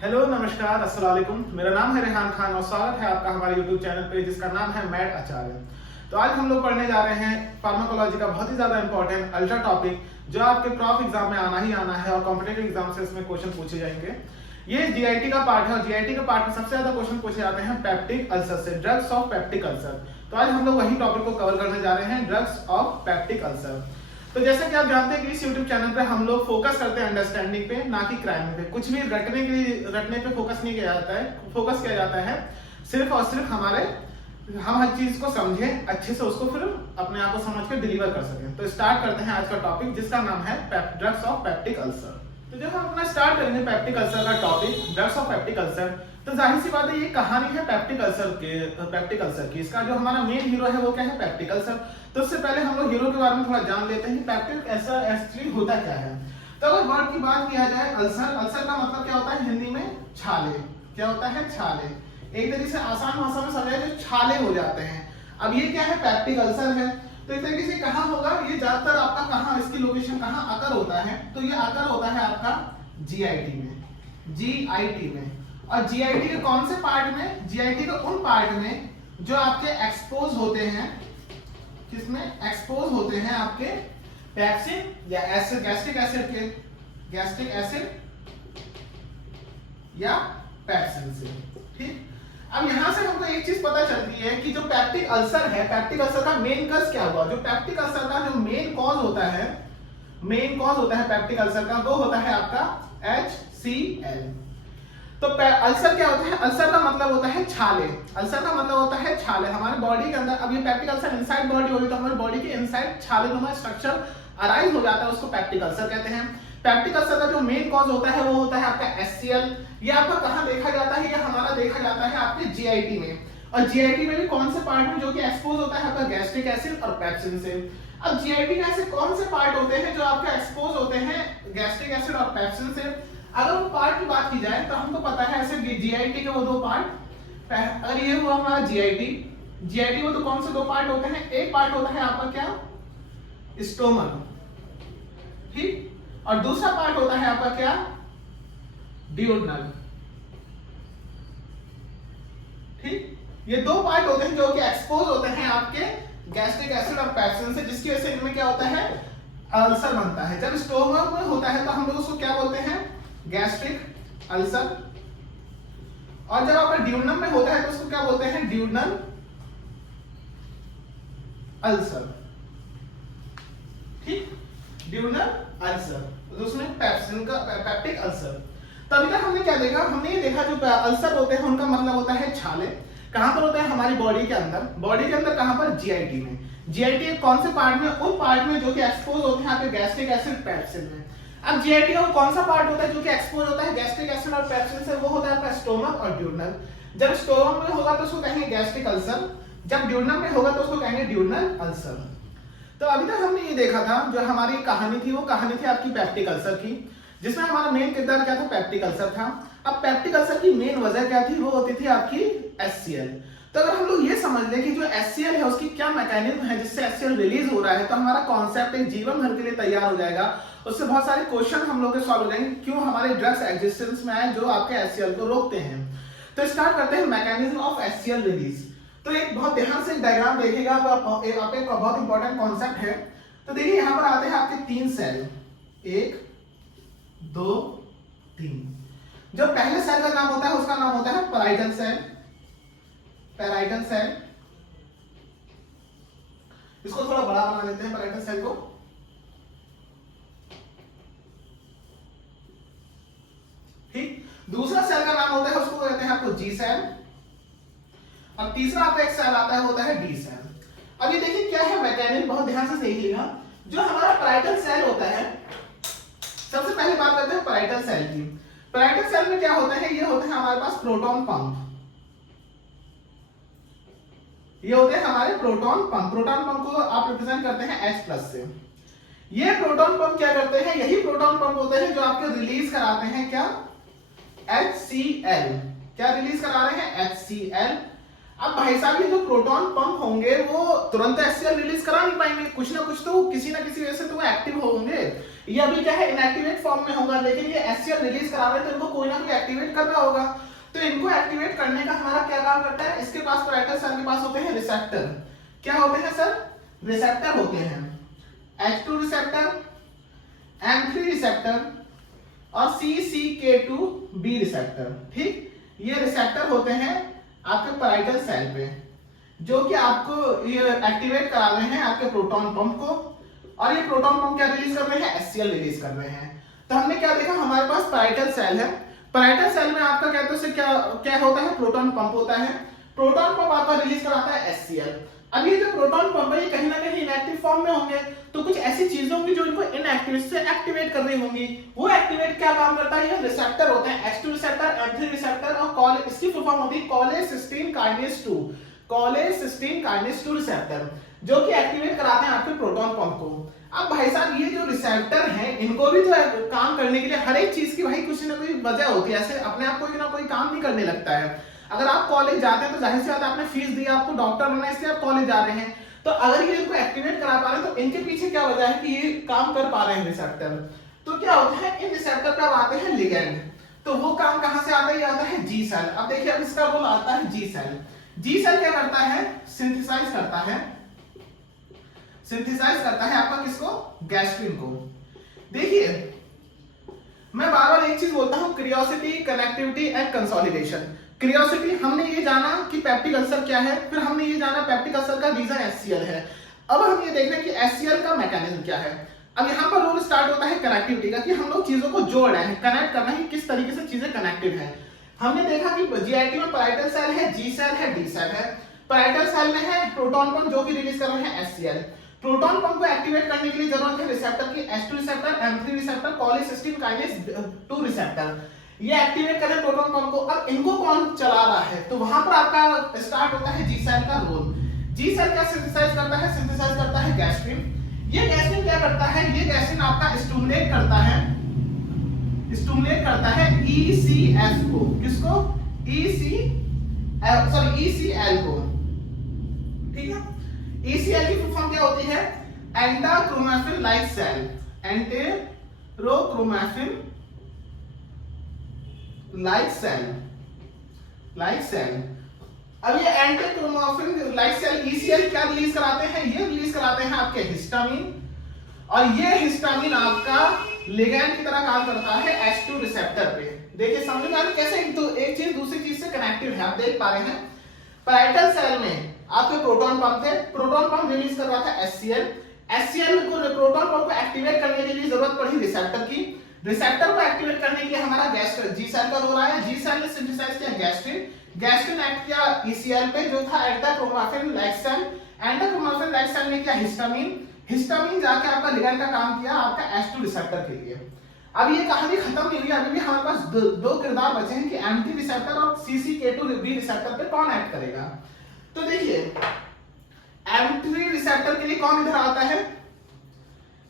Hello नमस्कार अस्सलाम वालेकुम। मेरा नाम है रेहान खान और स्वागत है आपका हमारे यूट्यूब चैनल पे जिसका नाम है मैड आचार्य। तो आज हम लोग पढ़ने जा रहे हैं फार्माकोलॉजी का बहुत ही ज्यादा इंपॉर्टेंट अल्ट्रा टॉपिक जो आपके प्रॉफ एग्जाम में आना ही आना है और कॉम्पिटेटिव एग्जाम से इसमें क्वेश्चन पूछे जाएंगे। ये जीआईटी का पार्ट है और जीआईटी के पार्ट में सबसे ज्यादा क्वेश्चन पूछे जाते हैं पेप्टिक अल्सर से, ड्रग्स ऑफ पेप्टिक अल्सर। तो आज हम लोग वही टॉपिक को कवर करने जा रहे हैं, ड्रग्स ऑफ पेप्टिक अल्सर। तो जैसे कि आप जानते हैं कि इस YouTube चैनल पे हम लोग फोकस करते हैं अंडरस्टैंडिंग पे, ना कि क्राइम पे। कुछ भी रटने पे फोकस नहीं किया जाता है, फोकस किया जाता है सिर्फ और सिर्फ हम हर चीज को समझें अच्छे से, उसको फिर अपने आप को समझ के डिलीवर कर सकें। तो स्टार्ट करते हैं आज का टॉपिक जिसका नाम है ड्रग्स ऑफ पेप्टिक अल्सर। तो जब हम अपना स्टार्ट करेंगे पेप्टिक अल्सर का topic, drugs of peptic ulcer, तो जाहिर सी बात है ये कहानी है पेप्टिक अल्सर की। इसका जो हमारा मेन हीरो है वो क्या है, पेप्टिक अल्सर। तो उससे पहले हम लोग हीरो के बारे में थोड़ा जान लेते हैं कि पेप्टिक अल्सर एक्चुअली होता क्या है। तो अगर वर्ड की बात किया जाए अल्सर, अल्सर का मतलब क्या होता है हिंदी में, छाले। क्या होता है, छाले। एक तरीके से आसान भाषा में समझाए जो छाले हो जाते हैं। अब ये क्या है, पेप्टिक अल्सर है। तो एक तरीके से कहाँ होगा ये, ज्यादातर आपका कहाँ, इसकी लोकेशन कहाँ अकर होता है, तो ये अकर होता है आपका जीआईटी में, जीआईटी में। और जीआईटी के कौन से पार्ट में, जीआईटी के उन पार्ट में जो आपके एक्सपोज होते हैं, किसमें एक्सपोज होते हैं आपके पैप्सिन या एसिड, गैस्ट्रिक एसिड के, गैस्ट्रिक एसिड या पैप्सिन से। ठीक, अब यहां से हमको एक चीज पता चलती है कि जो पेप्टिक अल्सर है, पेप्टिक अल्सर का मेन कॉज क्या हुआ। जो पेप्टिक अल्सर का जो मेन कॉज होता है, मेन कॉज होता है पेप्टिक अल्सर का, वो होता है आपका HCl। तो अल्सर क्या होता है, अल्सर का मतलब होता है छाले। अल्सर का मतलब होता है छाले हमारे बॉडी के अंदर। अब ये पेप्टिक अल्सर इनसाइड बॉडी होगी तो हमारी बॉडी के इनसाइड छालेनुमा स्ट्रक्चर अराइज हो जाता है, उसको पेप्टिक अल्सर कहते हैं। पेप्टिक अल्सर का जो मेन कॉज होता है वो होता है आपका HCl। ये आपका कहाँ देखा जाता है, ये हमारा देखा जाता है आपके जीआईटी में। और जीआईटी में भी कौन से पार्ट में, जो कि एक्सपोज होता है आपका गैस्ट्रिक एसिड और पेप्सिन से। अब जीआईटी में ऐसे कौन से पार्ट होते हैं जो आपका एक्सपोज होते हैं गैस्ट्रिक एसिड और पेप्सिन से। अगर वो पार्ट की बात की जाए तो हमको पता है ऐसे जीआईटी के वो दो पार्ट। अगर ये हुआ हमारा जीआईटी, जीआईटी में तो कौन से दो पार्ट होते हैं, एक पार्ट होता है आपका क्या, स्टोमक, ठीक, और दूसरा पार्ट होता है आपका क्या, डियोडनल। ठीक, ये दो पार्ट होते हैं जो कि एक्सपोज होते हैं आपके गैस्ट्रिक एसिड और पेप्सिन से, जिसकी वजह से इनमें क्या होता है, अल्सर बनता है। जब स्टोमक में होता है तो हम लोग उसको क्या बोलते हैं, गैस्ट्रिक अल्सर। और जब आपका ड्यूडनम में होता है तो उसको क्या बोलते हैं, ड्यूडनल अल्सर। ठीक, ड्यूडनल अल्सर, तो उसमें पेप्सिन का पेप्टिक अल्सर। तो अभी तक हमने क्या देखा, हमने ये देखा जो अल्सर होते हैं उनका मतलब होता है छाले। कहां पर होता है, हमारी बॉडी के अंदर। बॉडी के अंदर कहां पर, जीआईटी में। जीआईटी कौन से पार्ट में, उन पार्ट में जो कि एक्सपोज होते हैं आपके गैस्ट्रिक एसिड पेप्सिन में। अब जीआईटी का कौन सा पार्ट होता है जो कि एक्सपोज होता है गैस्ट्रिक एसिड और पेप्सिन से, वो होता है आपका स्टोमक और ड्यूडनल। जब स्टोमक में होगा तो उसको कहेंगे गैस्ट्रिक अल्सर, जब ड्यूडनल में होगा तो उसको कहेंगे ड्यूडनल अल्सर। तो अभी तक हमने ये देखा था, जो हमारी कहानी थी वो कहानी थी आपकी पेप्टिक अल्सर की, जिसमें हमारा मेन किरदार क्या था, पेप्टिक अल्सर था। अब पेप्टिक अल्सर की मेन वजह क्या थी, वो होती थी आपकी HCl। तो अगर हम लोग ये समझ लें कि जो HCl है उसकी क्या मैकेनिज्म है जिससे HCl रिलीज हो रहा है, तो हमारा कॉन्सेप्ट एक जीवन भर के लिए तैयार हो जाएगा। उससे बहुत सारे क्वेश्चन हम लोग के सॉल्व हो जाएंगे, क्यों हमारे ड्रग्स एग्जिस्टेंस में आए जो आपके HCl को रोकते हैं। तो स्टार्ट करते हैं मैकेनिज्म ऑफ HCl रिलीज। तो एक बहुत ध्यान से डायग्राम देखिएगा, आपका एक बहुत इंपॉर्टेंट कॉन्सेप्ट है। तो देखिए यहाँ पर आते हैं आपके 3 सेल, 1 2 3। जो पहले सेल का नाम होता है उसका नाम होता है पैराइटल सेल, पैराइटल सेल। इसको थोड़ा बड़ा बना लेते हैं पैराइटल सेल को। ठीक, दूसरा सेल का नाम होता है, उसको कहते हैं आपको जी सेल। और तीसरा आपका एक सेल आता है, होता है डी सेल। अब ये देखिए क्या है मैकेनिज्म, बहुत ध्यान से देखिएगा। जो हमारा पैराइटल सेल होता है, सबसे पहले बात करते हैं पैराइटल सेल की। पैराइटल सेल में क्या होता है, ये होता है हमारे पास प्रोटॉन पंप। ये होते हैं हमारे प्रोटॉन पंप। प्रोटॉन पंप को आप रिप्रेजेंट करते हैं H+ से। ये प्रोटॉन पंप क्या करते हैं, यही प्रोटॉन पंप होते हैं जो आपके रिलीज कराते हैं क्या, HCl। क्या रिलीज करा रहे हैं, HCl। अब भाई साहब ये जो प्रोटॉन पंप होंगे वो तुरंत HCl रिलीज करा नहीं पाएंगे, कुछ ना कुछ तो किसी ना किसी वजह से तो वो एक्टिव होंगे। ये अभी क्या है, इनएक्टिवेट फॉर्म में होगा, लेकिन ये HCl रिलीज करा रहे हैं तो इनको कोई ना कोई एक्टिवेट कर रहा होगा। तो इनको एक्टिवेट करने का हमारा क्या काम करता है, इसके पास पैराइटल सेल के पास होते हैं रिसेप्टर। क्या होते हैं सर, रिसेप्टर होते हैं, H2 रिसेप्टर, M3 रिसेप्टर और CCK2B रिसेप्टर। ठीक, ये रिसेप्टर होते हैं आपके पैराइटल सेल पे, जो कि आपको ये एक्टिवेट करा रहे हैं आपके प्रोटॉन पंप को, और ये प्रोटॉन पंप क्या रिलीज कर रहे हैं, HCl रिलीज कर रहे हैं। तो हमने क्या देखा, हमारे पास पैराइटल सेल है, पैराइटल सेल में आपका कहते हैं क्या क्या होता है, प्रोटॉन पंप होता है, प्रोटॉन पंप आपका रिलीज कराता है HCl। अब ये जो प्रोटॉन पंप है ये कहीं ना कहीं इनएक्टिव फॉर्म में होंगे, तो कुछ ऐसी चीजें होंगी जो इनको इनएक्टिव से एक्टिवेट कर रही होंगी। वो एक्टिवेट क्या काम करता है, ये रिसेप्टर होते हैं, H2 रिसेप्टर, M3 रिसेप्टर और इसकी फुल फॉर्म होती है कोलेसिस्टीन काइनेस 2, कोलेसिस्टीन काइनेस 2 रिसेप्टर, जो कि एक्टिवेट कराते हैं आपके प्रोटॉन पंप को। अब भाई साहब ये जो रिसेप्टर हैं इनको भी तो काम करने के लिए हर एक चीज की भाई कुछ ना कोई वजह होती है, ऐसे अपने आप कोई ना कोई काम नहीं करने लगता है। अगर आप कॉलेज जाते हैं तो जाहिर सी बात है आपने फीस दी, आपको डॉक्टर बनना है इसलिए आप कॉलेज जा रहे हैं, तो अगर ये इनको एक्टिवेट करा पा रहे हैं तो इनके पीछे क्या वजह है कि ये काम कर पा रहे हैं रिसेप्टर। तो क्या होता है, इन रिसेप्टर पे आते हैं लिगैंड, तो वो काम कहां से आता है, ये आता है जी सेल। अब देखिए अब इसका रोल आता है जी सेल। जी सेल क्या करता है, सिंथेसाइज करता है, सिंथेसाइज करता है आपका किसको, गैस्ट्रिन को। देखिए मैं बार बार एक चीज बोलता हूं, curiosity, connectivity and consolidation. Curiosity हमने ये जाना कि पेप्टिक अल्सर क्या है, फिर हमने ये जाना पेप्टिक अल्सर का रीजन HCl है। अब हम ये देख रहे हैं कि HCl का मैकेनिज्म क्या है। अब यहाँ पर रोल स्टार्ट होता है कनेक्टिविटी का, कि हम लोग चीजों को जोड़ रहे हैं, कनेक्ट करना है किस तरीके से चीजें कनेक्टेड है। हमने देखा कि GIT में पैराइटल सेल है, जी सेल है, डी सेल है। पैराइटल सेल में है प्रोटॉन पंप जो कि रिलीज कर रहे हैं HCl। प्रोटॉन पंप को एक्टिवेट करने के लिए जरूरत है रिसेप्टर की, H2 receptor, M3 receptor, cholecystokinin 2 receptor, ये एक्टिवेट करें प्रोटॉन पंप को। अब इनको कौन चला रहा है, तो वहां पर आपका स्टार्ट होता है जी सेल का रोल। जी सेल क्या सिंथेसाइज करता है, सिंथेसाइज करता है गैस्ट्रिन। ये गैस्ट्रिन क्या करता है, ये गैस्ट्रिन आपका स्टिमुलेट करता है, स्टिमुलेट करता है ECS को, किसको, ECL को। ठीक है, ECL की फुल फॉर्म क्या होती है, enterochromaffin like cell, enterochromaffin like cell, like cell. अब ये एंटीक्रोमैफिन लाइक सेल ECL क्या रिलीज कराते हैं, ये रिलीज कराते हैं आपके हिस्टामिन, और ये हिस्टामिन आपका लिगैंड की तरह काम करता है H2 रिसेप्टर पे। देखिए समझ में आ रहा है कैसे एक चीज दूसरी चीज से कनेक्टेड है। आप देख पा रहे हैं पैराइटल सेल में आपके प्रोटॉन पंप थे, प्रोटॉन पंप रिलीज कर रहा था HCl को, प्रोटॉन पंप को एक्टिवेट करने के लिए जरूरत पड़ी रिसेप्टर की, रिसेप्टर को एक्टिवेट करने के लिए हमारा गैस्ट्रिन जी सेल का रोल आया, जी सेल ने सिंथेसाइज किया गैस्ट्रिन, गैस्ट्रिन एक्ट किया ECL पे जो था एंडोक्रोमैफिन लाइक सेल, एंडोक्रोमैफिन लाइक सेल ने किया हिस्टामिन, हिस्टामिन जाके आपका लिगैंड का काम किया आपका H2 रिसेप्टर के लिए। अब ये कहानी खत्म नहीं हुई, अभी भी हमारे पास दो किरदार बचे हैं कि M3 रिसेप्टर और CCK2B रिसेप्टर पे कौन एक्ट करेगा। तो देखिए M3 रिसेप्टर के लिए कौन इधर आता है,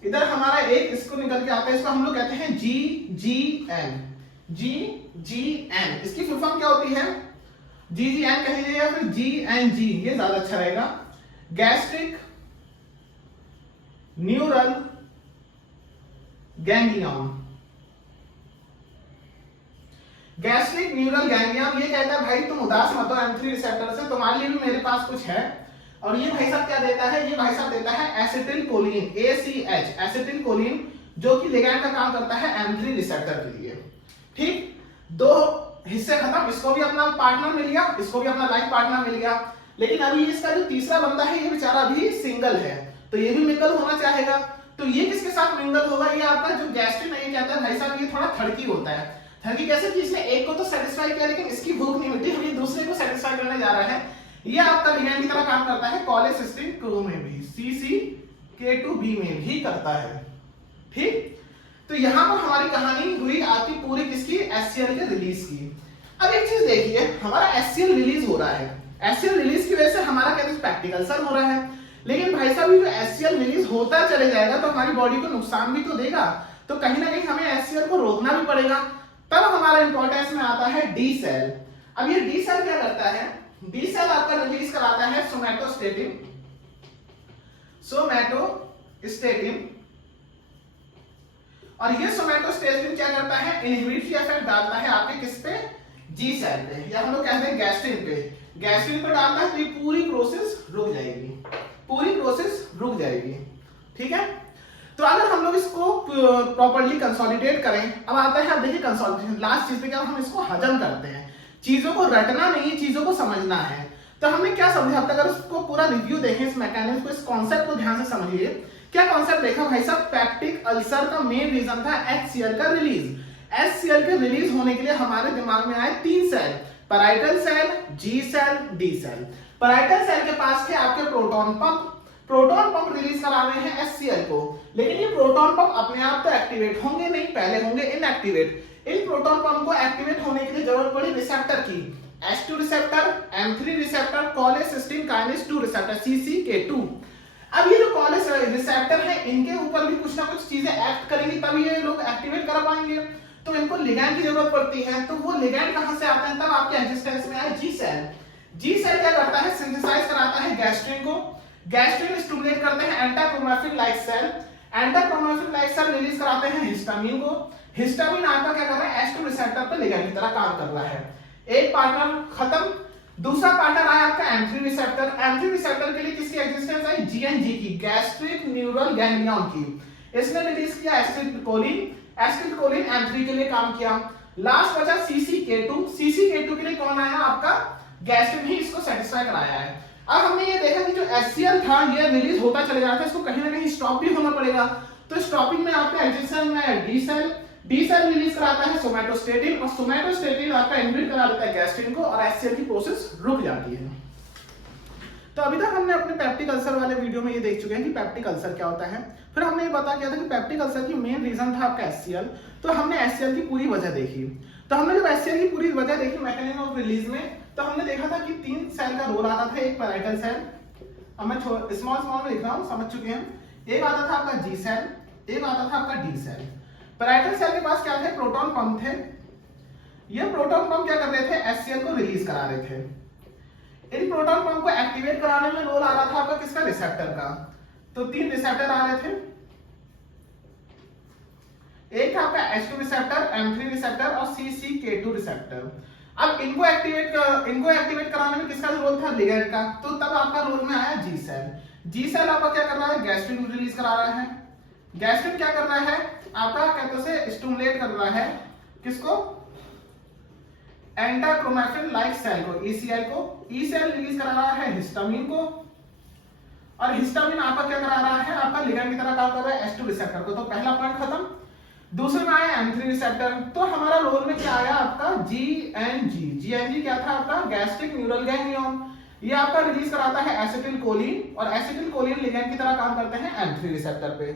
इधर हमारा एक इसको निकल के आता है, इसको हम लोग कहते हैं GGN, GGN। इसकी फुल फॉर्म क्या होती है, GGN कह लीजिए या फिर GNG, ये ज्यादा अच्छा रहेगा। Gastric neural ganglion, gastric neural ganglion ये कहता है भाई तुम उदास मत हो M3 रिसेप्टर से, तुम्हारे लिए भी मेरे पास कुछ है। और ये भाई साहब क्या देता है, ये भाई साहब देता है एसिटिलकोलिन, ACH, एसिटिलकोलिन, जो कि लिगैंड का काम करता है M3 रिसेप्टर के लिए। ठीक, दो हिस्से खत्म, इसको भी अपना पार्टनर मिल गया, इसको भी अपना लाइफ पार्टनर मिल गया। लेकिन अभी इसका जो तीसरा बंदा है ये बेचारा अभी सिंगल है, तो ये भी मिंगल होना चाहेगा। तो ये किसके साथ मिंगल होगा, ये आपका जो गैस्ट्रिन है, ये कहता है भाई साहब ये थोड़ा थड़की होता है। थड़की कैसे कि इसने एक को तो सेटिस्फाई किया लेकिन इसकी भूख नहीं मिटी, ये दूसरे को सेटिस्फाई करने जा रहा है। ये आपका लिगैंड की तरह काम करता है कोलेसिस्टीन को में भी, CCK2B में भी करता है। ठीक, तो यहां पर हमारी कहानी हुई आपकी पूरी किसकी, HCl के रिलीज की। अब एक चीज देखिए, हमारा HCl रिलीज हो रहा है, HCl रिलीज की वजह से हमारा क्या पेप्टिक अल्सर हो रहा है। लेकिन भाई साहब ये जो HCl रिलीज होता चले जाएगा तो हमारी बॉडी को नुकसान भी तो देगा, तो कहीं ना कहीं हमें HCl को रोकना भी पड़ेगा। तब हमारा इंपॉर्टेंस में आता है डी सेल। अब ये डी सेल क्या करता है, बी सेल आपका रिलीज कराता है सोमैटोस्टेटिन, सोमैटोस्टेटिन, और ये सोमैटोस्टेटिन क्या करता है, इनहिबिटरी इफेक्ट डालता है आपके किस पे, जी सेल पे, या हम लोग कहते हैं गैस्ट्रिन पे। गैस्ट्रिन पे डालता है तो ये पूरी प्रोसेस रुक जाएगी, पूरी प्रोसेस रुक जाएगी। ठीक है, तो अगर हम लोग इसको प्रॉपर्ली कंसोलिडेट करें, अब आता है, अब देखिए कंसोलिडेशन लास्ट चीज पे, क्या हम इसको हजम करते हैं, चीजों को रटना नहीं, चीजों को समझना है। तो हमने क्या समझा अब तक, अगर इसको पूरा रिव्यू देखें, इस मैकेनिज्म को, इस कॉन्सेप्ट को ध्यान से समझिए। क्या कॉन्सेप्ट देखा भाई साहब, पेप्टिक अल्सर का मेन रीजन था HCl का रिलीज। HCl के रिलीज होने के लिए हमारे दिमाग में आए 3 cell, parietal cell, G cell, D cell. Parietal cell के पास थे आपके proton pump, proton pump release करा रहे हैं HCl को, लेकिन ये प्रोटॉन पंप अपने आप तो एक्टिवेट होंगे नहीं, पहले होंगे इनएक्टिवेट। इन प्रोटॉन पंप को एक्टिवेट होने के लिए जरूरत पड़ी रिसेप्टर की, H2 receptor, M3 receptor, cholecystokinin 2 receptor, CCK2। अब ये जो कॉलेज रिसेप्टर है, इनके ऊपर भी कुछ ना कुछ चीजें एक्ट करेंगी, तभी ये लोग एक्टिवेट कर पाएंगे। तो इनको लिगैंड की जरूरत पड़ती है, तो वो लिगैंड कहां से आते हैं, तब आपके एग्जिस्टेंस में आए जी सेल। जी सेल क्या करता है, सिंथेसाइज कराता है गैस्ट्रिन को, गैस्ट्रिन स्टिमुलेट करते हैं enterochromaffin like cell, enterochromaffin like cell release कराते हैं हिस्टामिन को। हिस्टामिन आपका क्या कर रहा है, H2 रिसेप्टर पे लिगैंड की तरह काम कर रहा है। एक पार्टनर खत्म, दूसरा पार्टनर आया आपका M3 रिसेप्टर। M3 रिसेप्टर के लिए किसकी एग्जिस्टेंस आई, GNG की, गैस्ट्रिक न्यूरल गैंग्लियन की। इसने रिलीज किया एसिटिलकोलिन, एसिटिलकोलिन M3 के लिए काम किया। लास्ट बचा CCK2, CCK2 के लिए कौन आया, आपका गैस्ट्रिन ही इसको सेटिस्फाई कराया है। अब हमने ये देखा कि जो HCl था ये रिलीज होता चले जाता है, इसको कहीं ना कहीं स्टॉप भी होना पड़ेगा। तो स्टॉपिंग में आपका एग्जिस्टेंस में है D cell, D cell release कराता है सोमैटोस्टेटिन, और सोमैटोस्टेटिन आपका इनहिबिट करा देता है गैस्ट्रिन को, और HCl की प्रोसेस रुक जाती है। तो अभी तक हमने अपने पेप्टिक अल्सर वाले वीडियो में ये देख चुके हैं कि पेप्टिक अल्सर क्या होता है। फिर हमने ये बता किया था कि पेप्टिक अल्सर की मेन रीजन था आपका HCl। तो हमने HCl की पूरी वजह देखी। तो हमने जब HCl की पूरी वजह देखी मैकेनिज्म ऑफ रिलीज में, तो हमने देखा था कि 3 सेल का रोल आता था। एक पैराइटल सेल, अब मैं स्मॉल स्मॉल में लिख रहा हूँ, समझ चुके हैं। एक आता था आपका जी सेल, एक आता था आपका डी सेल। पैराइटल सेल के पास क्या थे, प्रोटॉन पंप थे। ये प्रोटॉन पंप क्या कर रहे थे, HCl को रिलीज करा रहे थे। इन प्रोटॉन पंप को एक्टिवेट कराने में रोल आ रहा था आपका किसका, रिसेप्टर का। तो 3 रिसेप्टर आ रहे थे, एक था आपका H2 रिसेप्टर, M3 रिसेप्टर और CCK2 रिसेप्टर। अब इनको एक्टिवेट कराने में किसका रोल था, लिगैंड का। तो तब आपका रोल में आया जी सेल। जी सेल आपका क्या कर रहा है, गैस्ट्रिन रिलीज करा रहा है। गैस्ट्रिन क्या कर रहा है, आपका कहते से स्टिमुलेट कर रहा है किसको, एंटाक्रोमैफिन लाइक सेल को, ECL को। ई सेल रिलीज करा रहा है हिस्टामिन को, और हिस्टामिन आपका क्या करा रहा है, आपका लिगैंड की तरह काम कर रहा है H2 रिसेप्टर को। तो पहला पॉइंट खत्म। दूसरे में आया M3 रिसेप्टर। तो हमारा रोल में क्या आया आपका, GNG। GNG क्या था आपका, गैस्ट्रिक न्यूरल गैंग्लियन। ये आपका रिलीज कराता है एसिटिलकोलिन, और एसिटिलकोलिन लिगैंड की तरह काम करते हैं M3 रिसेप्टर पे।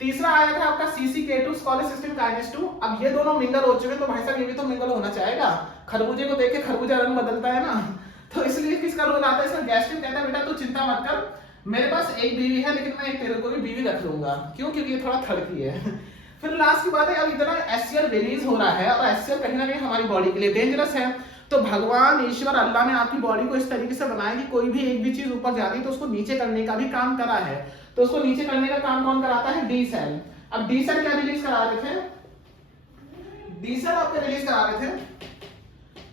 तीसरा आया था आपका CCK2, कोलेसिस्टीन काइनेस 2। अब ये दोनों मिंगल हो चुके, तो भाई साहब ये भी तो मिंगल होना चाहेगा। खरबूजे को देख के खरबूजा रंग बदलता है ना, तो इसलिए किसका रोल आता है इसमें, गैस्ट्रिन कहता है बेटा तू चिंता मत कर, मेरे पास एक बीवी है, लेकिन मैं एक तेरे को भी बीवी रख लूंगा। क्यों, क्योंकि ये थोड़ा थड़की है। फिर लास्ट की बात है, अब इतना HCl रिलीज हो रहा है, और HCl कहीं ना कहीं हमारी बॉडी के लिए डेंजरस है। तो भगवान ईश्वर अल्लाह ने आपकी बॉडी को इस तरीके से बनाया कि कोई भी एक भी चीज ऊपर जाती है तो उसको नीचे करने का भी काम करा है। तो उसको नीचे करने का काम कौन कराता है, डी सेल। अब डी सेल क्या रिलीज करा रहे थे, डी सेल आपके रिलीज करा रहे थे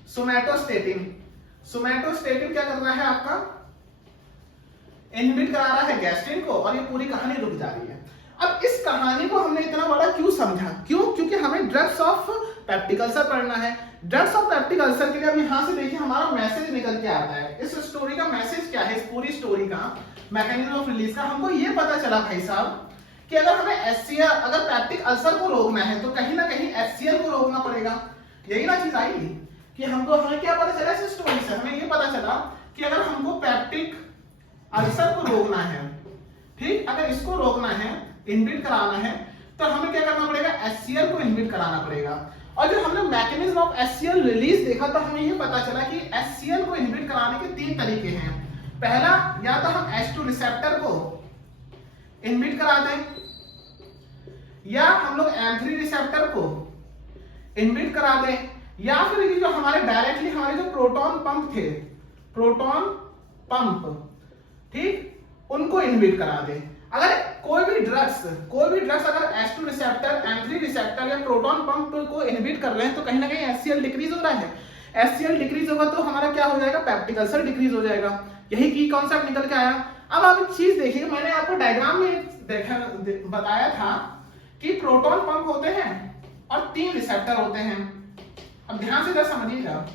सोमैटोस्टेटिन। सोमैटोस्टेटिन क्या कर रहा है आपका, इनहिबिट करा रहा है गैस्ट्रिन को, और ये पूरी कहानी रुक जा रही है। अब इस कहानी को हमने इतना बड़ा क्यों समझा, क्यों, क्योंकि हमें ड्रग्स ऑफ पेप्टिक अल्सर पढ़ना है। ड्रग्स ऑफ पेप्टिक अल्सर के लिए अब यहां से देखिए हमारा मैसेज निकल के आता है। इस स्टोरी का मैसेज क्या है, इस पूरी स्टोरी का मैकेनिज्म ऑफ रिलीज का हमको ये पता चला भाई साहब कि अगर हमें HCl, अगर पेप्टिक अल्सर को रोकना है तो कहीं ना कहीं HCl को रोकना पड़ेगा। यही ना चीज आई कि हमें क्या पता चला इस स्टोरी से, हमें ये पता चला कि अगर हमको पेप्टिक अल्सर को रोकना है, ठीक, अगर इसको रोकना है, इनहिबिट कराना है, तो हमें क्या करना पड़ेगा, HCl को इनहिबिट कराना पड़ेगा। और जब हमने मैकेनिज्म ऑफ HCl रिलीज देखा तो हमें ये पता चला कि HCl को इनहिबिट कराने के 3 तरीके हैं। पहला, या तो हम H2 रिसेप्टर को इनहिबिट करा दें, या हम लोग M3 रिसेप्टर को इनहिबिट करा दें, या फिर जो हमारे डायरेक्टली हमारे जो प्रोटॉन पंप थे, प्रोटॉन पंप, ठीक, उनको इनहिबिट करा दे। अगर कोई भी ड्रग्स अगर H2 रिसेप्टर, M3 रिसेप्टर या प्रोटॉन पंप को इनहिबिट कर रहे हैं तो कहीं ना कहीं HCl डिक्रीज हो रहा है। HCl डिक्रीज होगा तो हमारा क्या हो जाएगा, पेप्टिक अल्सर डिक्रीज हो जाएगा। यही की कॉन्सेप्ट निकल के आया। अब आप एक चीज देखिए, मैंने आपको डायग्राम में बताया था कि प्रोटॉन पंप होते हैं और 3 रिसेप्टर होते हैं। अब ध्यान से जरा समझिएगा,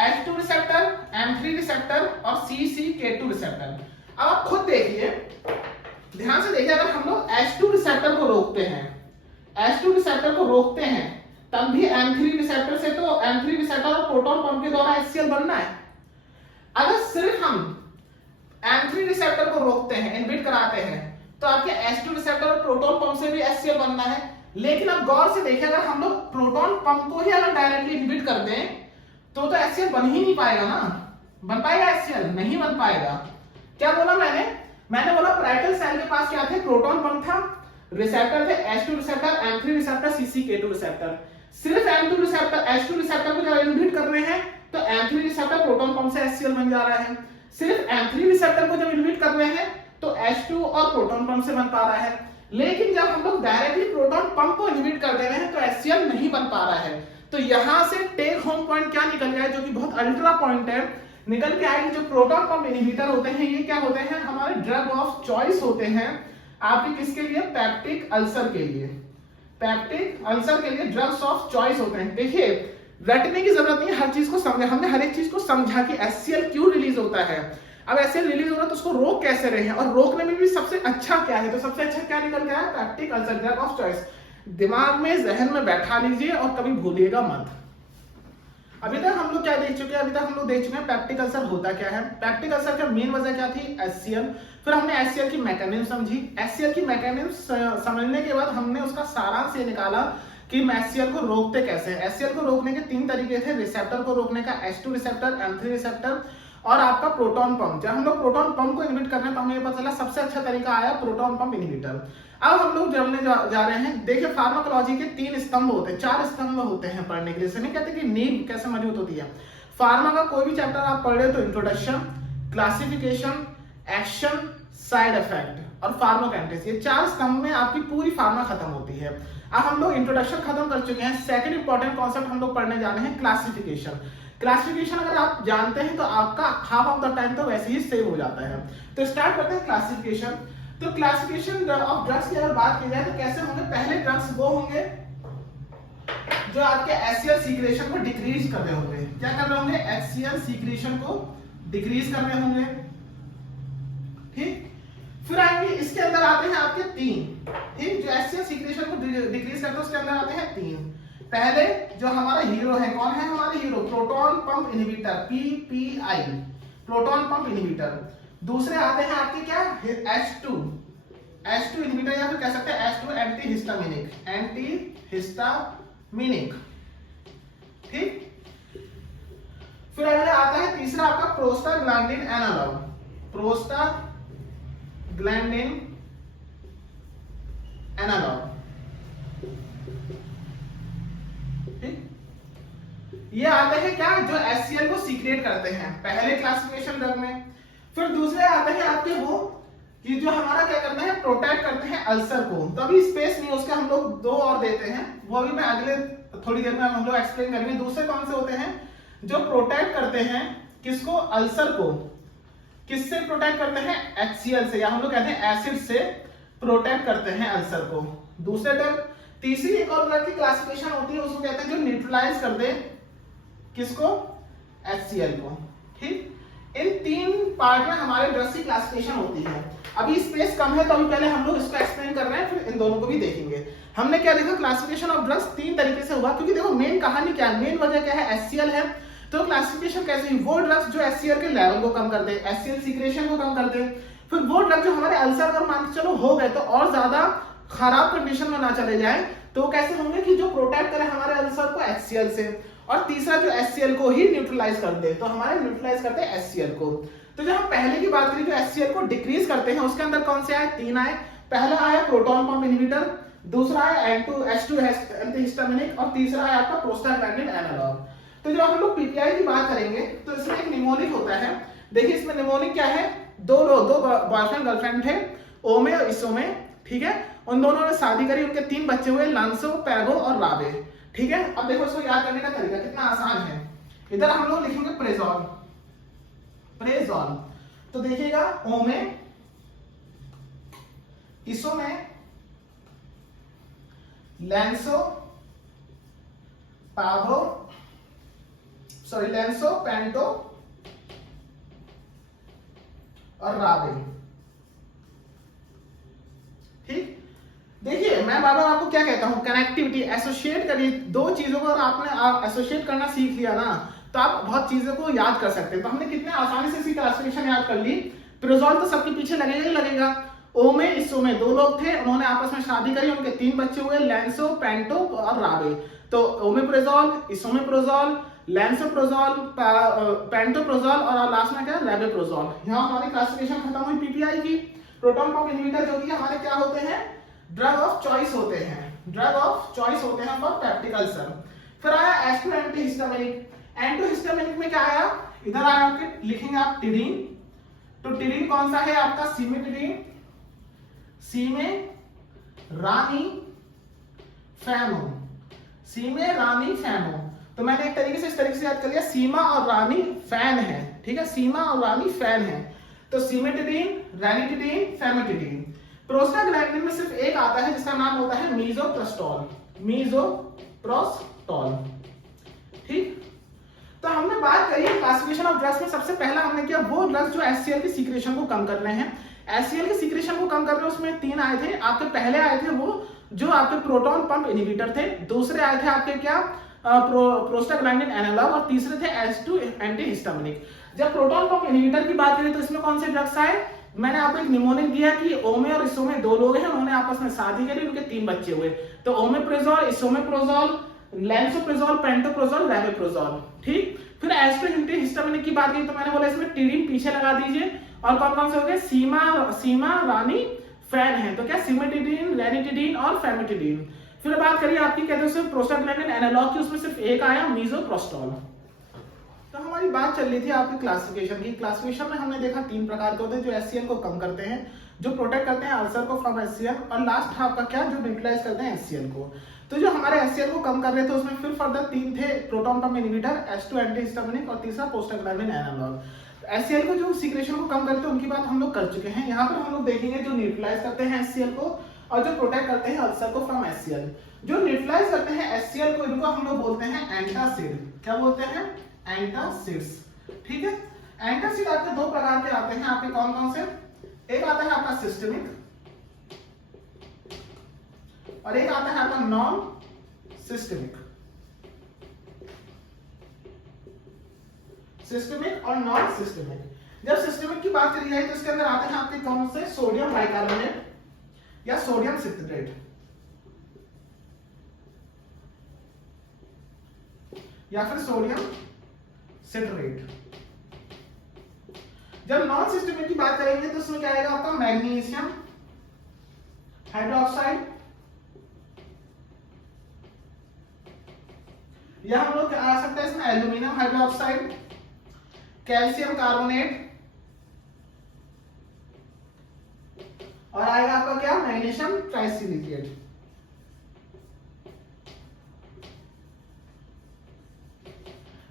H2 रिसेप्टर, M3 रिसेप्टर और CCK2 रिसेप्टर। अब आप खुद देखिए, ध्यान से देखिए, अगर हम लोग H2 रिसेप्टर को रोकते हैं तब भी M3 रिसेप्टर से तो M3 रिसेप्टर और प्रोटॉन पंप के द्वारा HCl बनना है। अगर सिर्फ हम M3 रिसेप्टर को रोकते हैं, इनहिबिट कराते हैं, तो आपके H2 रिसेप्टर और प्रोटॉन पंप से भी HCl बनना है। लेकिन अब गौर से देखिए, अगर हम लोग प्रोटॉन पंप को ही अगर डायरेक्टली इनहिबिट कर दें तो HCl बन ही नहीं पाएगा ना। बन पाएगा HCl? नहीं बन पाएगा। क्या बोला मैंने बोला पैराइटल सेल के पास क्या थे, प्रोटॉन पंप था, रिसेप्टर थे H2 receptor, M3 receptor, CCK2 receptor. सिर्फ H2 रिसेप्टर को जब इनहिबिट कर रहे हैं तो M3 रिसेप्टर प्रोटॉन पंप से HCl बन जा रहा है। सिर्फ M3 रिसेप्टर को जब इनहिबिट कर रहे हैं तो H2 और प्रोटॉन पंप से बन पा रहा है। लेकिन जब हम लोग डायरेक्टली प्रोटॉन पंप को इनहिबिट कर दे रहे हैं तो HCl नहीं बन पा रहा है। तो यहां से टेक होम पॉइंट क्या निकल गया है, जो कि बहुत अल्ट्रा पॉइंट है, निकल के आएगी। जो प्रोटॉन पंप इनहिबिटर होते हैं ये क्या होते हैं, हमारे ड्रग ऑफ चॉइस होते हैं आपके किसके लिए, पेप्टिक अल्सर के लिए। पेप्टिक अल्सर के लिए ड्रग्स ऑफ चॉइस होते हैं। देखिए, रटने की जरूरत नहीं है, हर चीज को समझा, हमने हर एक चीज को समझा कि HCl क्यों रिलीज होता है। अब HCl रिलीज हो रहा है तो उसको रोक कैसे रहे हैं, और रोकने में भी सबसे अच्छा क्या है, तो सबसे अच्छा क्या निकल गया है, peptic ulcer, drug of choice. दिमाग में, जहन में बैठा लीजिए और कभी भूलिएगा मत। अभी तक हम लोग क्या देख चुके हैं, पेप्टिक अल्सर होता क्या है। पेप्टिक अल्सर का मेन वजह क्या थी, HCl। फिर हमने HCl की मैकेनिज्म समझी। HCl की मैकेनिज्म समझने के बाद हमने उसका सारांश ये निकाला कि HCl को रोकते कैसे। HCl को रोकने के 3 तरीके थे, रिसेप्टर को रोकने का H2 रिसेप्टर, M3 रिसेप्टर और आपका प्रोटॉन पंप। जब हम लोग प्रोटॉन पंप को इनहिबिट कर रहे हैं तो हमें पता चला सबसे अच्छा तरीका आया प्रोटॉन पंप इनहिबिटर। अब हम लोग जानने जा रहे हैं, देखिए फार्माकोलॉजी के 3 स्तंभ होते हैं, 4 स्तंभ होते हैं पढ़ने के लिए। इसमें कहते हैं कि नींव कैसे मजबूत होती है। फार्मा का कोई भी चैप्टर आप पढ़ रहे हो तो introduction, classification, action, side effect और फार्माकोकाइनेटिक्स, ये 4 स्तंभ में आपकी पूरी फार्मा खत्म होती है। अब हम लोग इंट्रोडक्शन खत्म कर चुके हैं। सेकंड इंपॉर्टेंट कॉन्सेप्ट हम लोग पढ़ने जा रहे हैं क्लासिफिकेशन। क्लासिफिकेशन अगर आप जानते हैं तो आपका हाफ ऑफ द टाइम तो वैसे ही सेव हो जाता है। तो स्टार्ट करते हैं क्लासिफिकेशन। तो क्लासिफिकेशन ऑफ ड्रग्स की अगर बात की जाए तो कैसे होंगे, पहले ड्रग्स वो होंगे जो आपके HCl सीक्रेशन को डिक्रीज कर रहे होंगे। क्या कर रहे होंगे, HCl सीक्रेशन को डिक्रीज कर रहे होंगे, ठीक। फिर आएंगे, इसके अंदर आते हैं आपके 3, ठीक, जो HCl सीक्रेशन को डिक्रीज करते हैं उसके अंदर आते हैं 3। पहले जो हमारा हीरो है, कौन है हमारा hero, proton pump inhibitor, PPI, proton pump inhibitor. दूसरे आते हैं आपके क्या, H2 इनहिबिटर, या फिर कह सकते हैं H2 एंटीहिस्टामिनिक, ठीक। फिर अगला आता है तीसरा आपका प्रोस्टाग्लैंडिन एनालॉग, ठीक। ये आते हैं क्या, जो HCl को सीक्रेट करते हैं पहले क्लासिफिकेशन ड्रग में। फिर दूसरे आते हैं आपके वो कि जो हमारा क्या करते हैं, प्रोटेक्ट करते हैं अल्सर को। तो अभी स्पेस नहीं, उसके हम लोग 2 और देते हैं, वो भी मैं अगले थोड़ी देर में हम लोग एक्सप्लेन करेंगे। दूसरे कौन से होते हैं, जो प्रोटेक्ट करते हैं किसको, अल्सर को। किससे प्रोटेक्ट करते हैं, HCl से, या हम लोग कहते हैं एसिड से प्रोटेक्ट करते हैं अल्सर को। दूसरे ड्रग। तीसरी एक और ड्रग की क्लासिफिकेशन होती है, उसको कहते हैं जो न्यूट्रलाइज कर दे किसको, HCl को, ठीक। इन 3 पार्ट में हमारे ड्रग्स की क्लासिफिकेशन होती है। अभी स्पेस कम है तो अभी पहले हम लोग इसको एक्सप्लेन कर रहे हैं, फिर इन दोनों को भी देखेंगे। हमने क्या देखा, क्लासिफिकेशन ऑफ ड्रग्स 3 तरीके से हुआ, क्योंकि देखो मेन कहानी क्या है, मेन वजह क्या है, HCl है। तो क्लासिफिकेशन कैसे हुई, वो ड्रग्स जो HCl के लेवल को कम कर दे, HCl सीक्रेशन को कम कर दे। फिर वो ड्रग जो हमारे अल्सर अगर मान के चलो हो गए तो और ज्यादा खराब कंडीशन में ना चले जाए, तो कैसे होंगे कि जो प्रोटेक्ट करे हमारे अल्सर को HCl से। और तीसरा जो HCl को ही न्यूट्रलाइज कर दे, तो हमारे न्यूट्रलाइज करते हैं HCl को। तो जो हम पहले की बात करें जो HCl को डिक्रीज करते हैं, उसके अंदर कौन से आए, 3 आए। पहला आया प्रोटॉन पंप इनहिबिटर, दूसरा आया H2 एंटीहिस्टामिनिक और तीसरा है आपका प्रोस्टाग्लैंडिन एनालॉग। तो जो हम लोग पीपीआई की बात करेंगे तो इसमें एक निमोनिक होता है। देखिए इसमें निमोनिक क्या है, दो बॉयफ्रेंड गर्लफ्रेंड थे, ओमे और इसोमे, ठीक है। उन दोनों ने शादी करी, उनके 3 बच्चे हुए, लांसो, पैगो और राबे, ठीक है। अब देखो इसको याद करने का तरीका कितना आसान है। इधर हम लोग लिखेंगे प्रेजॉल, प्रेजॉल, तो देखिएगा ओमे, इसोमे, लैंसो, पाभो, सॉरी लैंसो, पेंटो और राबे, ठीक। देखिए मैं बार बार आपको क्या कहता हूं, कनेक्टिविटी, एसोसिएट करिए दो चीजों को। अगर आपने एसोसिएट करना सीख लिया ना तो आप बहुत चीजों को याद कर सकते हैं। तो हमने कितने आसानी से इसकी क्लासिफिकेशन याद कर ली। प्रेजॉल तो सबके पीछे लगेगा ही लगेगा। ओमे इसोमे 2 लोग थे, उन्होंने आपस में शादी करी, उनके 3 बच्चे हुए, लैंसो, पेंटो और राबे। तो ओमेप्रेजॉल, इसोमेप्रेजॉल, लैंसोप्रेजॉल, पेंटोप्रेजॉल और लास्ट में क्या, रैबेप्रेजॉल। यहाँ हमारी क्लासिफिकेशन खत्म हुई पीपीआई की। प्रोटॉन पंप इनहिबिटर जो कि हमारे क्या होते हैं, ड्रग ऑफ चॉइस होते हैं, ड्रग ऑफ चॉइस होते हैं फॉर पेप्टिक अल्सर। फिर आया एस्टो एंटीहिस्टामिनिक। एंटीहिस्टामिनिक में क्या आया, इधर आया आपके लिखेंगे आप टिडीन। तो टिडीन कौन सा है आपका, सीमेटिडीन, सीमे रानी फैमो, सीमे रानी फैमो। तो मैंने एक तरीके से इस तरीके से याद कर लिया, सीमा और रानी फैन है, ठीक है, सीमा और रानी फैन है। तो सीमेटिडीन, रैनिटिडीन, फैमेटिडीन। प्रोस्टाग्लैंडिन में सिर्फ एक आता है जिसका नाम होता है मीजोप्रोस्टॉल, मीजोप्रोस्टॉल, ठीक। तो हमने बात करी क्लासिफिकेशन ऑफ ड्रग्स में। सबसे पहला हमने किया वो ड्रग्स जो एचसीएल की सीक्रेशन को कम करने हैं। एचसीएल की सीक्रेशन को कम करने उसमें 3 आए थे आपके। पहले आए थे वो जो आपके प्रोटॉन पंप इनहिबिटर थे, दूसरे आए थे आपके क्या, प्रोस्टाग्लैंडिन एनालॉग, और तीसरे थे एस2 एंटीहिस्टामिनिक। जब प्रोटॉन पंप इनहिबिटर की बात करें तो इसमें कौन से ड्रग्स आए, मैंने आपको एक निमोनिक दिया कि ओमे और इसोमे 2 लोग हैं, उन्होंने आपस में शादी करी, उनके 3 बच्चे हुए। तो ओमेप्रेजॉल, इसोमेप्रेजॉल, लैंसोप्रेजॉल, पेंटोप्रेजॉल, रैबेप्रेजॉल, ठीक। फिर एस्टो एंटीहिस्टामिनिक की बात की तो मैंने बोला इसमें टिडीन पीछे लगा दीजिए, और कौन कौन से हो गए, सीमा रानी फैन है, तो क्या सीमेटिडीन, रैनिटिडीन और फैमेटिडीन। फिर बात करिए आपकी कहते हैं प्रोस्टाग्लैंडिन एनालॉग की, उसमें सिर्फ एक आया, मीजोप्रोस्टॉल। तो हमारी बात चल रही थी आपकी क्लासिफिकेशन की। क्लासिफिकेशन में हमने देखा 3 प्रकार के होते हैं, जो एचसीएल को कम करते हैं, जो प्रोटेक्ट करते हैं अल्सर को फ्रॉम एचसीएल, और लास्ट आपका क्या, जो न्यूट्रलाइज करते हैं एचसीएल को। तो जो हमारे एचसीएल को कम कर रहे थे उसमें फिर फर्दर 3 थे, proton pump inhibitor, S2 antihistaminic और तीसरा प्रोस्टाग्लैंडिन एनालॉग। एचसीएल को जो सीक्रेशन को कम करते हैं उनकी बात हम लोग कर चुके हैं। यहाँ पर हम लोग देखेंगे जो न्यूट्रलाइज करते हैं एचसीएल को और जो प्रोटेक्ट करते हैं अल्सर को फ्रॉम एचसीएल। जो न्यूट्रलाइज करते हैं एचसीएल को, इनको हम लोग बोलते हैं एंटासिड। क्या बोलते हैं, एंटासिड्स, ठीक है। एंटासिड आपके 2 प्रकार के आते हैं आपके, कौन कौन से, एक आता है आपका सिस्टमिक और एक आता है आपका नॉन सिस्टमिक। सिस्टमिक और नॉन सिस्टमिक। जब सिस्टमिक की बात करी जाए तो इसके अंदर आते हैं आपके कौन से, सोडियम बाइकार्बोनेट या सोडियम सिट्रेट या फिर सोडियम सिट्रेट। जब नॉन सिस्टमिक की बात करेंगे तो उसमें क्या आएगा आपका, मैग्नीशियम हाइड्रोक्साइड, या हम लोग आ सकता है इसमें एल्यूमिनियम हाइड्रोक्साइड, कैल्शियम कार्बोनेट, और आएगा आपका क्या, magnesium trisilicate.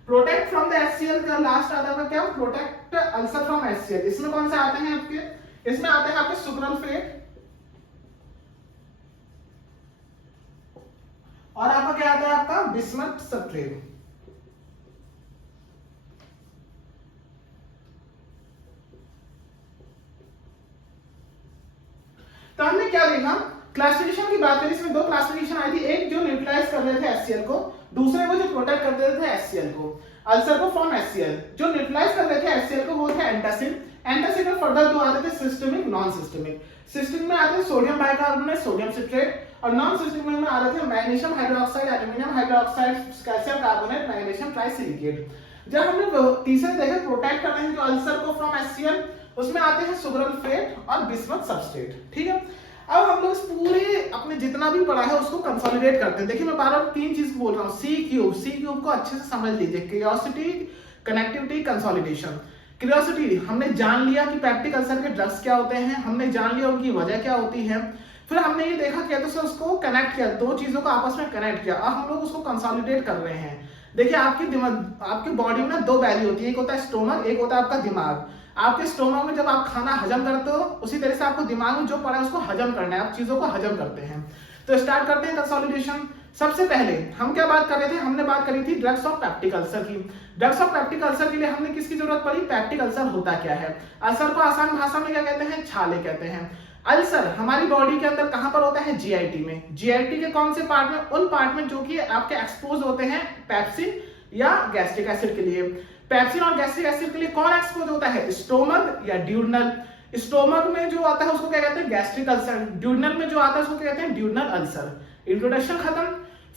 Protect from the HCL का लास्ट आता है क्या, प्रोटेक्ट अल्सर फ्रॉम एचसीएल। इसमें कौन से आते हैं आपके, इसमें आते हैं आपके सुक्रोल्फेट, और आपका क्या आता है आपका, बिस्मथ सब्सट्रेट। तो हमने क्या देखा, क्लासिफिकेशन की बात करी, इसमें 2 क्लासिफिकेशन आई थी, एक जो न्यूट्रलाइज कर रहे थे एचसीएल को, दूसरे को जो प्रोटेक्ट करते थे एचसीएल को, अल्सर को फ्रॉम एचसीएल। जो न्यूट्रलाइज कर रहे थे एचसीएल को वो थे एंटासिड। एंटासिड में फर्दर 2 आते थे, सिस्टमिक, नॉन सिस्टमिक। सिस्टमिक में आते थे सोडियम बाइकार्बोनेट, सोडियम सिट्रेट, और नॉन सिस्टमिक में आ रहे थे magnesium hydroxide, aluminium hydroxide, calcium carbonate, magnesium trisilicate. जब हमने तीसरे देखे प्रोटेक्ट करते हैं जो अल्सर को फ्रॉम एचसीएल, उसमें आते हैं सुक्रोल्फेट और बिस्मथ सब्सट्रेट, ठीक है। अब हम लोग इस पूरे अपने जितना भी पढ़ा है उसको कंसोलिडेट करते हैं। देखिए मैं बार बार 3 चीज बोल रहा हूँ, सी क्यूब को अच्छे से समझ लीजिए, क्यूरियोसिटी, कनेक्टिविटी, कंसोलिडेशन। क्यूरियोसिटी, हमने जान लिया कि पेप्टिक अल्सर के ड्रग्स क्या होते हैं, हमने जान लिया उनकी वजह क्या होती है, फिर हमने ये देखा क्या, तो सर उसको कनेक्ट किया, दो चीजों को आपस में कनेक्ट किया, अब हम लोग उसको कंसोलिडेट कर रहे हैं। देखिए आपकी दिमाग, आपकी बॉडी में 2 वैल्यू होती है, एक होता है स्टोमक, एक होता है आपका दिमाग। आपके स्टोमक में जब आप खाना हजम करते हो, उसी तरह से आपको दिमाग में जो पड़ा है उसको हजम करना है, आप चीजों को हजम करते हैं। तो स्टार्ट करते हैं कंसोलिडेशन। सबसे पहले हम क्या बात कर रहे थे, हमने बात करी थी ड्रग्स ऑफ पेप्टिक अल्सर की। ड्रग्स ऑफ पेप्टिक अल्सर के लिए हमने किसकी जरूरत पड़ी, पेप्टिक अल्सर होता क्या है। अल्सर को आसान भाषा में क्या कहते हैं, छाले कहते हैं। अल्सर हमारी बॉडी के अंदर कहां पर होता है, जीआईटी में। जीआईटी के कौन से पार्ट में, उन पार्ट में जो कि आपके एक्सपोज होते हैं पेप्सिन या गैस्ट्रिक एसिड के लिए। पेप्सिन और गैस्ट्रिक एसिड के लिए कौन एक्सपोज होता है, स्टोमक या ड्यूडनल। स्टोमक में जो आता है उसको क्या कहते हैं, गैस्ट्रिक अल्सर। ड्यूडनल में जो आता है उसको क्या कहते हैं, ड्यूडनल अल्सर। इंट्रोडक्शन खत्म।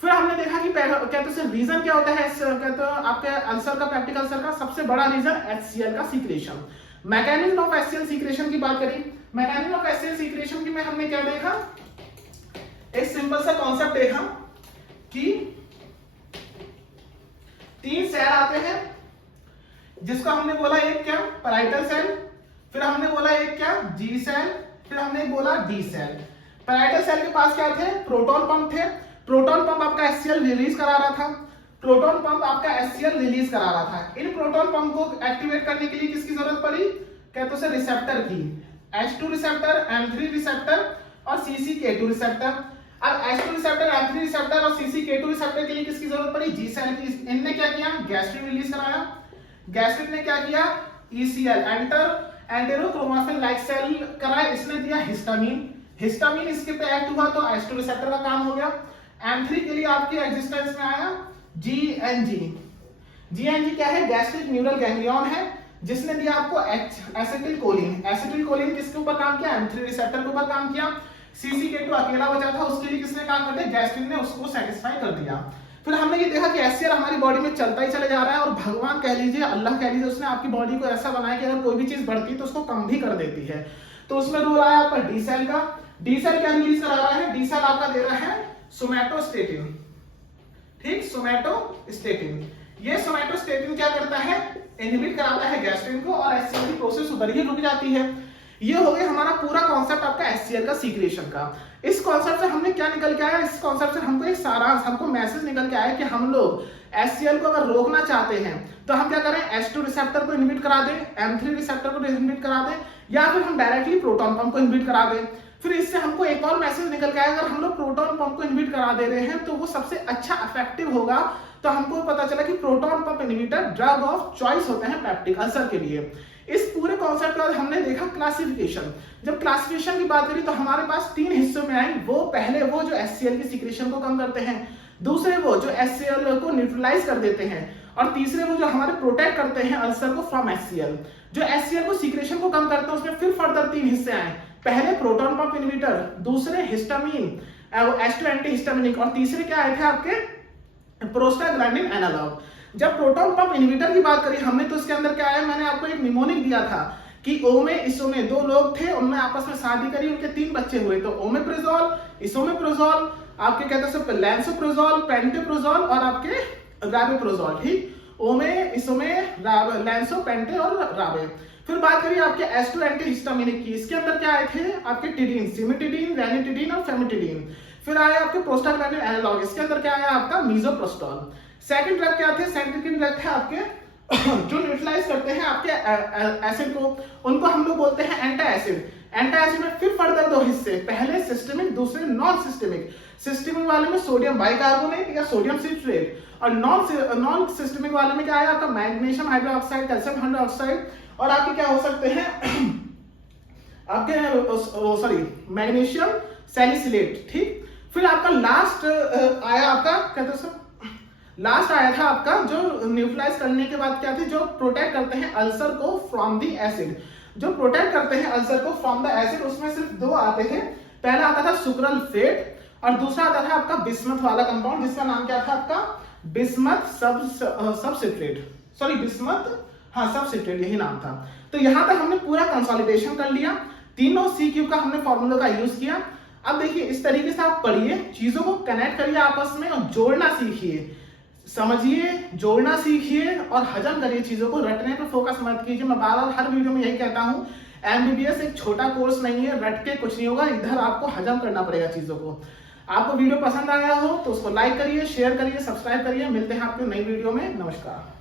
फिर हमने देखा कि कहते हैं रीजन क्या होता है, कहते हैं आपके अल्सर का, पेप्टिक अल्सर का सबसे बड़ा रीजन HCl का secretion. Mechanism of HCl secretion की बात करी, मैकेनिज्म ऑफ HCl सीक्रेशन की में हमने क्या देखा, एक सिंपल सा कॉन्सेप्ट देखा कि 3 सेल आते हैं, जिसको हमने बोला एक क्या, पैराइटल सेल, फिर हमने बोला एक क्या, जी सेल, फिर हमने बोला डी सेल। पैराइटल सेल के पास क्या थे, प्रोटॉन पंप थे। प्रोटॉन पंप आपका HCl रिलीज करा रहा था, प्रोटॉन पंप आपका HCl रिलीज करा रहा था। इन प्रोटॉन पंप को एक्टिवेट करने के लिए किसकी जरूरत पड़ी, कहते हैं रिसेप्टर की, H2 रिसेप्टर, M3 रिसेप्टर और CCK2 रिसेप्टर। अब H2 रिसेप्टर, M3 रिसेप्टर और CCK2 रिसेप्टर के लिए किसकी जरूरत पड़ी, जी सेल की। इनने क्या किया, गैस्ट्रिन रिलीज कराया। गैस्ट्रिन ने क्या किया, ECL, एंटेरोक्रोमाफिन लाइक सेल कराया, इसने दिया हिस्टामिन। हिस्टामिन इसके पे एक्ट हुआ तो H2 रिसेप्टर का काम हो गया। M3 के लिए आपकी एग्जिस्टेंस में आया GNG। GNG क्या है, गैस्ट्रिक न्यूरल गैंग्लियन है, जिसने दिया आपको एसिटिल कोलिन। एसिटिल कोलिन किसके ऊपर काम किया, M3 रिसेप्टर के ऊपर काम किया। CCK2 अकेला बचा था, उसके लिए किसने काम कर दिया, गैस्ट्रिन ने उसको सेटिस्फाई कर दिया। फिर हमने ये देखा कि HCl हमारी बॉडी में चलता ही चले जा रहा है, और भगवान कह लीजिए, अल्लाह कह लीजिए, उसने आपकी बॉडी को ऐसा बनाया कि अगर कोई भी चीज बढ़ती है तो उसको कम भी कर देती है। तो उसमें रूल आया आपका डी सेल का। डी सेल क्या रिलीज करा रहा है, डी सेल आपका दे रहा है सोमैटोस्टेटिन। ठीक, सोमैटोस्टेटिन। ये सोमैटोस्टेटिन क्या करता है, इनहिबिट कराता है गैस्ट्रिन को, और HCl की प्रोसेस उधर ही रुक जाती है। ये हो गया हमारा पूरा कॉन्सेप्ट आपका HCl का सीक्रेशन का। इस कॉन्सेप्ट से हमने क्या निकल के आया, इस कॉन्सेप्ट से हमको एक सारांश, हमको मैसेज निकल के आया कि हम लोग HCl को अगर रोकना चाहते हैं तो हम क्या करें, H2 रिसेप्टर को इनहिबिट करा दें, M3 रिसेप्टर को इनहिबिट करा दें, या फिर हम डायरेक्टली प्रोटॉन पंप को इनहिबिट करा दें। फिर इससे हमको एक और मैसेज निकल के आया, अगर हम लोग प्रोटॉन पंप को इनहिबिट करा दे रहे हैं तो वो सबसे अच्छा इफेक्टिव होगा। तो हमको पता चला कि proton pump inhibitor drug of choice होते हैं पेप्टिक अल्सर के लिए। इस पूरे कॉन्सेप्ट के बाद हमने देखा क्लासिफिकेशन। जब क्लासिफिकेशन की बात करी तो हमारे पास 3 हिस्सों में आई। वो पहले वो जो HCl की सीक्रेशन को कम करते हैं, दूसरे वो जो HCl को न्यूट्रलाइज कर देते हैं, और तीसरे वो जो हमारे प्रोटेक्ट करते हैं अल्सर को फ्रॉम HCl। जो HCl को सीक्रेशन को कम करते हैं उसमें फिर फर्दर 3 हिस्से आए। पहले प्रोटॉन पंप इनहिबिटर, दूसरे हिस्टामिन, H2 एंटीहिस्टामिनिक, और तीसरे क्या आए थे आपके प्रोस्टाग्लैंडिन एनालॉग। जब प्रोटॉन पंप इनहिबिटर की बात करी हमने तो इसके अंदर क्या है, मैंने आपको एक निमोनिक दिया था कि ओमे इसोमे 2 लोग थे, उन्होंने आपस में शादी करी, उनके 3 बच्चे हुए। तो ओमेप्रोजोल, इसोमेप्रोजोल, आपके कहते हैं लैंसोप्रोजोल, पेंटेप्रोजोल और आपके राबेप्रोजोल। ठीक, ओमे, इसोमे, लैंसो, पेंटे और राबे। फिर बात करिए आपके H2 एंटीहिस्टामिनिक की, इसके अंदर क्या आए थे आपके टिडीन, सिमिटिडीन, रैनिटिडीन और फेमिटिडीन। फिर आया आपके प्रोस्टाग्लैंडिन एनालॉग, इसके अंदर क्या आया आपका मीजोप्रोस्टॉल। सेकंड ड्रग क्या थे, सेकंड ड्रग थे आपके जो न्यूट्रलाइज करते हैं आपके एसिड को, उनको हम लोग बोलते हैं एंटी एसिड। एंटी एसिड में फिर फर्दर 2 हिस्से, पहले सिस्टेमिक, दूसरे नॉन सिस्टेमिक। सिस्टेमिक वाले में सोडियम बाइकार्बोनेट या सोडियम सिट्रेट, और नॉन सिस्टेमिक वाले में क्या आया आपका मैग्नीशियम हाइड्रोक्साइड, कैल्शियम हाइड्रोक्साइड, और आपके क्या हो सकते हैं आपके सॉरी मैग्नीशियम सैलिसिलेट। ठीक, फिर आपका लास्ट आया आपका कहते हैं लास्ट आया था आपका जो न्यूट्रलाइज करने के बाद क्या थे, जो प्रोटेक्ट करते हैं अल्सर को फ्रॉम द एसिड। जो प्रोटेक्ट करते हैं अल्सर को फ्रॉम द एसिड, उसमें सिर्फ 2 आते थे। पहला आता था सुक्रल फेट, और दूसरा आता था आपका बिस्मथ वाला कंपाउंड, जिसका नाम क्या था आपका बिस्मथ सबसिट्रेट, सॉरी बिस्मथ, हाँ सबसिट्रेट, यही नाम था। तो यहां तक हमने पूरा कंसोलिडेशन कर लिया, तीनों C क्यूब का हमने फॉर्मूला का यूज किया। अब देखिए इस तरीके से आप पढ़िए, चीजों को कनेक्ट करिए आपस में और जोड़ना सीखिए, समझिए, जोड़ना सीखिए और हजम करिए चीजों को। रटने पर फोकस मत कीजिए। मैं बार बार हर वीडियो में यही कहता हूँ, एमबीबीएस एक छोटा कोर्स नहीं है, रट के कुछ नहीं होगा, इधर आपको हजम करना पड़ेगा चीजों को। आपको वीडियो पसंद आया हो तो उसको लाइक करिए, शेयर करिए, सब्सक्राइब करिए। मिलते हैं आपको नई वीडियो में। नमस्कार।